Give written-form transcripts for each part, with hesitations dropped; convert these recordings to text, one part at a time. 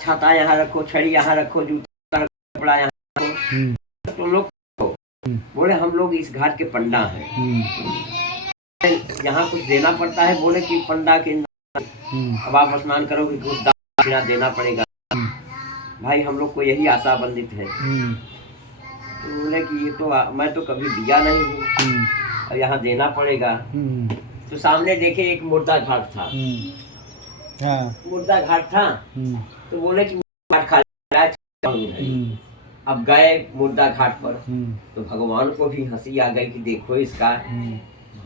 छाता यहाँ रखो, छड़ी यहाँ रखो, जूता कपड़ा यहाँ रखो। तो लोग बोले हम लोग इस घाट के पंडा हैं, यहाँ कुछ देना पड़ता है। बोले कि पंडा के अब आप स्नान करोगे कुछ दक्षिणा देना पड़ेगा। भाई हम लोग को यही आशा बंदित है। तो बोले कि ये तो मैं तो कभी दिया नहीं हूँ और यहाँ देना पड़ेगा। तो सामने देखे एक मुर्दा घाट था। मुर्दा घाट था तो बोले कि घाट खाली है। अब गए मुर्दा घाट पर तो भगवान को भी हंसी आ गई कि देखो इसका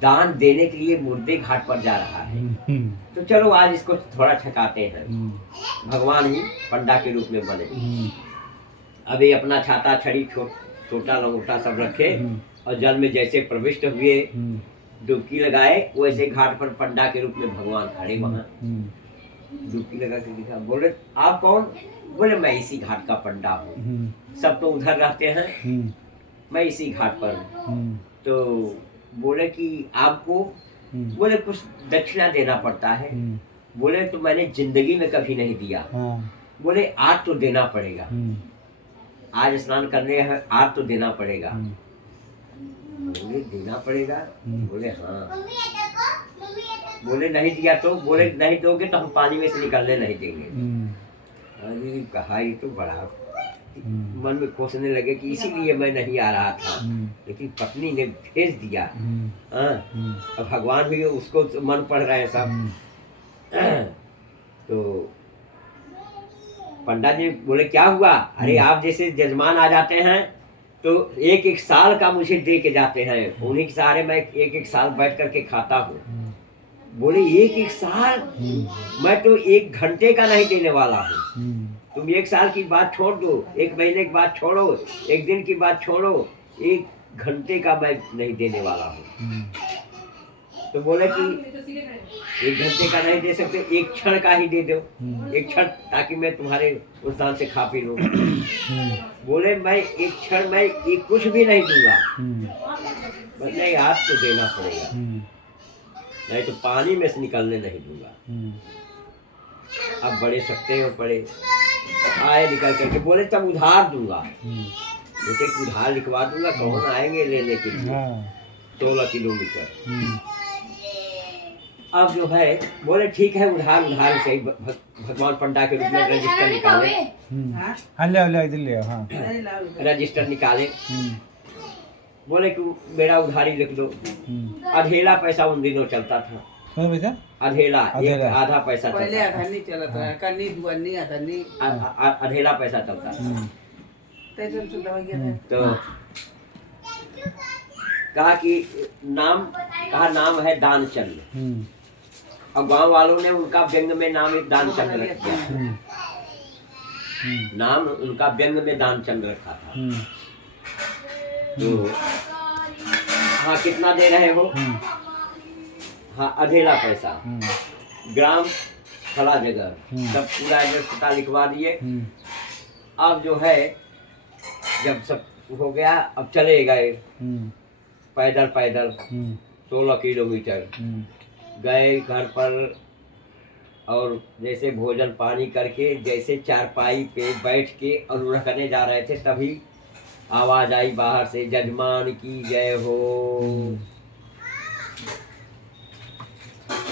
दान देने के लिए मुर्दे घाट पर जा रहा है। तो चलो आज इसको थोड़ा छकाते हैं। भगवान ही पंडा के रूप में बने। अब ये अपना छाता छड़ी छोटा लंगोटा सब रखे और जल में जैसे प्रविष्ट हुए डुबकी लगाए, वैसे घाट पर पंडा के रूप में भगवान खड़े वहां डुबकी लगा के दिखा। बोले आप कौन? बोले मैं इसी घाट का पंडा हूँ। सब तो उधर रहते हैं, मैं इसी घाट पर हूँ। तो बोले कि आपको, बोले कुछ दक्षिणा देना पड़ता है। बोले तो मैंने जिंदगी में कभी नहीं दिया। बोले आज तो देना पड़ेगा, आज स्नान करने हैं, आज तो देना पड़ेगा। बोले देना पड़ेगा? बोले हाँ। बोले नहीं दिया तो? बोले नहीं दोगे तो हम पानी में से निकलने नहीं देंगे। अरे कहा ये तो बड़ा मन में कोसने लगे कि इसीलिए मैं नहीं आ रहा था, लेकिन पत्नी ने भेज दिया। अब भगवान भी उसको मन पढ़ रहे हैं सब। तो पंडा जी बोले क्या हुआ? अरे आप जैसे जजमान आ जाते हैं तो एक एक साल का मुझे दे के जाते हैं, उन्हीं के सहारे मैं एक एक साल बैठ करके खाता हूँ। बोले एक एक साल? मैं तो एक घंटे का नहीं देने वाला हूँ। तुम एक साल की बात छोड़ दो, एक महीने की बात छोड़ो, एक दिन की बात छोड़ो, एक घंटे का मैं नहीं देने वाला हूँ। तो बोले कि एक घंटे का नहीं दे सकते, एक क्षण का ही दे दो, एक क्षण, ताकि मैं तुम्हारे उस दान से खा पी लूं। बोले मैं एक क्षण में एक कुछ भी नहीं दूंगा। नहीं आज तो देना पड़ेगा, नहीं तो पानी में से निकलने नहीं दूंगा। अब बड़े सकते और बड़े आए निकल करके। बोले तब उधार दूंगा। बेटे उधार लिखवा दूंगा, कौन आएंगे लेने के लिए? 16 किलोमीटर। अब जो है बोले ठीक है उधार सही। भगवान पंडा के रूप में रजिस्टर निकाले। रजिस्टर निकाले। बोले कि मेरा उधारी लिख दो। अधेला पैसा उन दिनों चलता था। अधेला आधा पैसा पहले आधा नहीं चलता है, करनी दुआनी आधा नहीं, अधेला पैसा चलता था। तो कहा कि नाम है दानचंद, और गांव वालों ने उनका व्यंग में नाम एक दानचंद रख दिया। नाम उनका व्यंग में दानचंद रखा था। तो हाँ कितना दे रहे हो? हाँ अधेला पैसा, ग्राम फला जगह, सब पूरा एड्रेस पता लिखवा दिए। अब जो है जब सब हो गया, अब चले गए पैदल 16 किलोमीटर गए घर पर। और जैसे भोजन पानी करके, जैसे चारपाई पे बैठ के और रखने जा रहे थे, तभी आवाज आई बाहर से, जजमान की जय हो।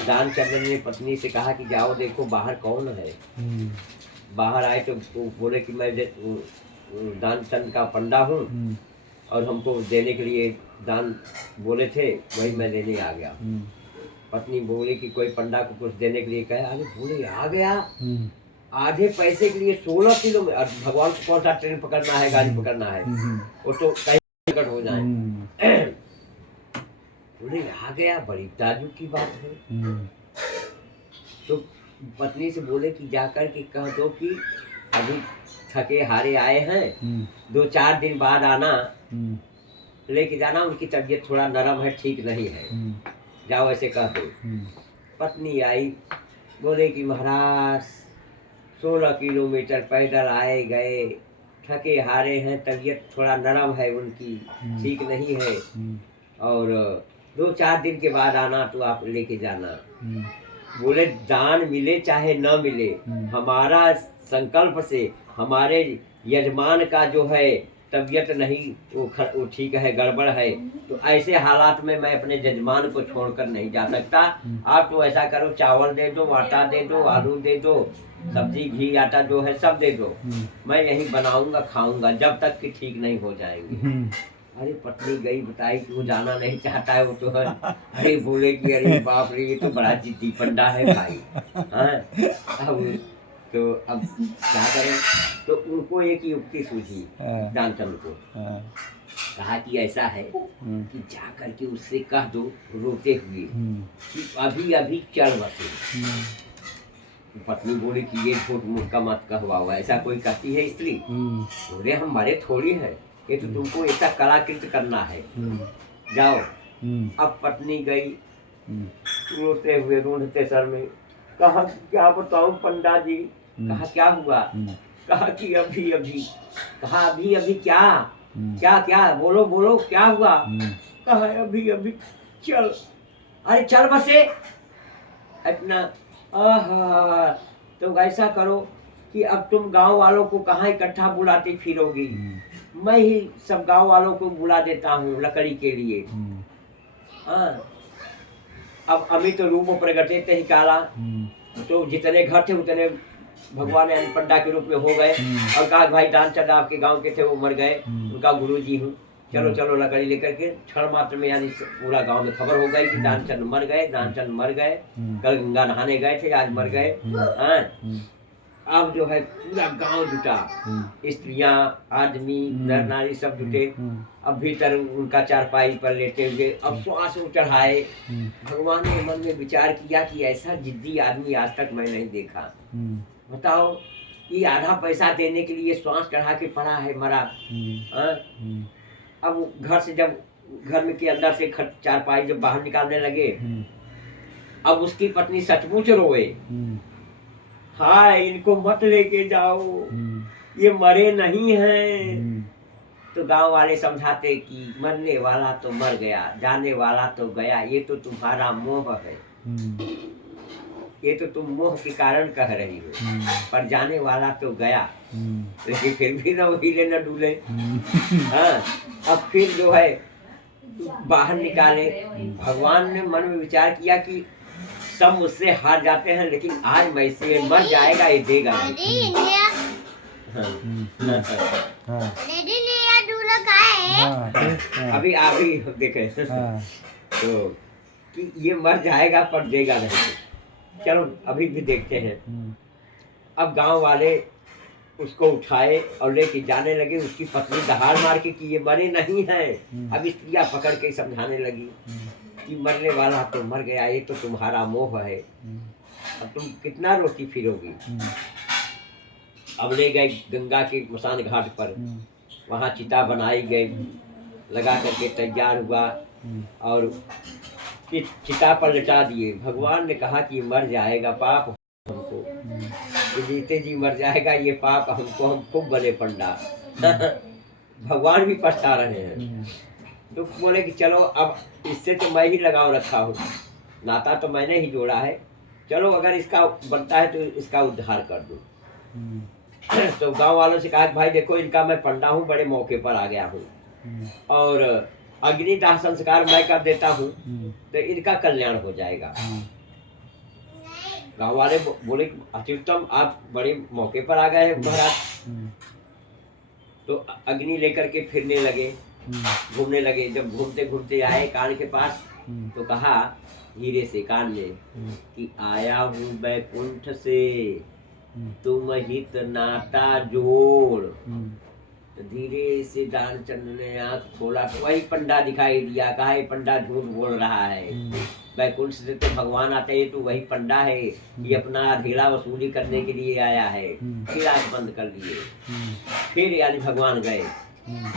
दानचंद ने पत्नी से कहा कि जाओ देखो बाहर कौन है। बाहर आए तो बोले कि मैं दानचंद का पंडा हूँ और हमको देने के लिए दान बोले थे, वही मैं देने आ गया। पत्नी बोली कि कोई पंडा को कुछ देने के लिए कहे। अरे बोले आ गया आधे पैसे के लिए 16 किलोमीटर। भगवान को कौन सा ट्रेन पकड़ना है, गाड़ी पकड़ना है, वो तो कहीं टिकट हो जाए। बोले आ गया, बड़ी ताजुब की बात है। तो पत्नी से बोले कि जाकर के कह दो कि अभी थके हारे आए हैं, 2-4 दिन बाद आना, लेके जाना, उनकी तबीयत थोड़ा नरम है, ठीक नहीं है, जाओ ऐसे कह दो। पत्नी आई, बोले कि महाराज 16 किलोमीटर पैदल आए गए, थके हारे हैं, तबीयत थोड़ा नरम है उनकी, ठीक नहीं है, और 2-4 दिन के बाद आना तो आप लेके जाना। बोले दान मिले चाहे न मिले, हमारा संकल्प से हमारे यजमान का जो है तबीयत नहीं वो ठीक है, गड़बड़ है, तो ऐसे हालात में मैं अपने यजमान को छोड़कर नहीं जा सकता। आप तो ऐसा करो, चावल दे दो, आटा दे दो, आलू दे दो, सब्जी घी आटा जो है सब दे दो, मैं यही बनाऊंगा खाऊंगा जब तक कि ठीक नहीं हो जाएंगे। अरे पत्नी गई, बताई कि वो जाना नहीं चाहता है, वो तो है। अरे बोले कि अरे बाप रे, ये तो बड़ा जिद्दी पंडा है भाई। हाँ, अब क्या करें, तो उनको एक युक्ति सूझी दानचंद को। कहा कि ऐसा है कि जा करके उससे कह दो रोते हुए कि अभी अभी चल बसे। पत्नी बोली कि ये झूठ मूठ का मत कहवाओ, ऐसा कोई कहती है स्त्री? बोले हम मरे थोड़ी है, ये तो तुमको ऐसा कलाकृत करना है, जाओ। अब पत्नी गई रोते हुए, रूंढते सर में, कहा क्या बताऊं पंडा जी। कहा क्या हुआ? कहा कि अभी अभी। कहा अभी अभी क्या? क्या क्या बोलो बोलो, क्या हुआ? कहा अभी अभी चल। अरे चल बसे अपना। आहा, तो ऐसा करो कि अब तुम गांव वालों को कहाँ इकट्ठा बुलाती फिरोगी, मैं ही सब गांव वालों को बुला देता हूँ लकड़ी के लिए। हाँ, अब अभी तो रूप प्रगटे थे ही काला, तो जितने घर थे उतने भगवान पंडा के रूप में हो गए। और कहा भाई दानचंद आपके गांव के थे, वो मर गए, उनका गुरु जी हूँ, चलो चलो लकड़ी लेकर के। क्षण मात्र में यानी पूरा गांव में खबर हो गई कि दानचंद मर गए, दानचंद मर गए, कल गंगा नहाने गए थे, आज मर गए। अब जो है पूरा गांव जुटा, स्त्रियां आदमी नर नारी सब जुटे। अब भीतर उनका चारपाई पर लेटे हुए अब श्वास चढ़ाए। भगवान ने मन में विचार किया कि ऐसा जिद्दी आदमी आज तक मैं नहीं देखा। बताओ, ये आधा पैसा देने के लिए श्वास चढ़ा के पड़ा है, मरा। अब घर से जब घर में के अंदर से चारपाई जब बाहर निकालने लगे, अब उसकी पत्नी सचमुच रोए, हाय इनको मत लेके जाओ, ये मरे नहीं हैं। तो गांव वाले समझाते कि मरने वाला तो मर गया, जाने वाला तो गया, ये तो तुम्हारा मोह है, ये तो तुम मोह के कारण कह रही हो, पर जाने वाला तो गया, लेकिन फिर भी न हिले न डूले। हाँ, अब फिर जो है बाहर निकाले। भगवान ने मन में विचार किया कि सब मुझसे हार जाते हैं, लेकिन आज मैं से मर जाएगा, ये देगा नहीं। अभी अभी देखे तो कि ये मर जाएगा पर देगा नहीं। चलो अभी भी देखते हैं। अब गांव वाले उसको उठाए और लेके जाने लगे। उसकी पत्नी दहाड़ मार के कि ये मरे नहीं हैं। अब स्त्रियां पकड़ के समझाने लगी कि मरने वाला तो मर गया, ये तो तुम्हारा मोह है, अब तुम कितना रोती फिरोगी। अब ले गए गंगा के मसान घाट पर, वहाँ चिता बनाई गई, लगा करके तैयार हुआ और चिता पर लटा दिए। भगवान ने कहा कि मर जाएगा, पाप हमको, जीते जी मर जाएगा, ये पाप हमको, हम खूब बने पंडा। भगवान भी पछता रहे हैं। तो बोले कि चलो अब इससे तो मैं ही लगाव रखा हूँ, नाता तो मैंने ही जोड़ा है, चलो अगर इसका बनता है तो इसका उद्धार कर दो। तो गांव वालों से कहा भाई देखो इनका मैं पंडा हूँ, बड़े मौके पर आ गया हूँ और अग्निदाह संस्कार मैं कर देता हूँ तो इनका कल्याण हो जाएगा। गांव वाले बोले अत्युत्तम, आप बड़े मौके पर आ गए हैं महाराज। तो अग्नि लेकर के फिरने लगे, घूमने लगे। जब घूमते घूमते आए कान के पास तो कहा धीरे से कान में कि आया हूँ बैकुंठ से, तुम हित नाता जोड़। तो धीरे से दानचंद ने आंख खोला तो वही पंडा दिखाई दिया। कहा ये पंडा झूठ बोल रहा है, बैकुंठ से तो भगवान आते हैं, तो वही पंडा है, ये अपना अधेला वसूली करने के लिए आया है। फिर आंख बंद कर दिए। फिर यानी भगवान गए,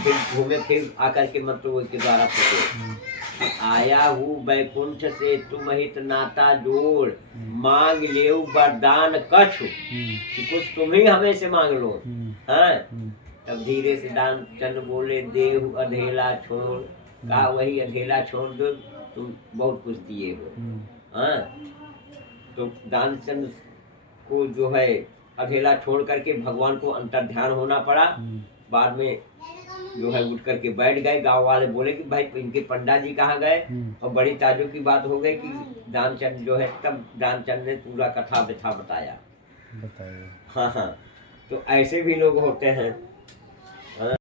फिर घूमे, फिर आकर के मंत्र के द्वारा फूटे, आया हूँ बैकुंठ से तुम हित नाता जोड़, मांग ले वरदान कछु, कि कुछ तुम ही हमें से मांग लो। हाँ, तब धीरे से दानचंद बोले देहु अधेला छोड़। कहा वही अधेला छोड़ दो, तुम बहुत कुछ दिए हो। हाँ, तो दानचंद को जो है अकेला छोड़ करके भगवान को अंतर्ध्यान होना पड़ा। बाद में जो है उठ करके बैठ गए। गांव वाले बोले कि भाई इनके पंडा जी कहाँ गए, और बड़ी ताज्जुब की बात हो गई कि दानचंद जो है, तब दानचंद ने पूरा कथा व्यथा बताया। हाँ हाँ, तो ऐसे भी लोग होते हैं।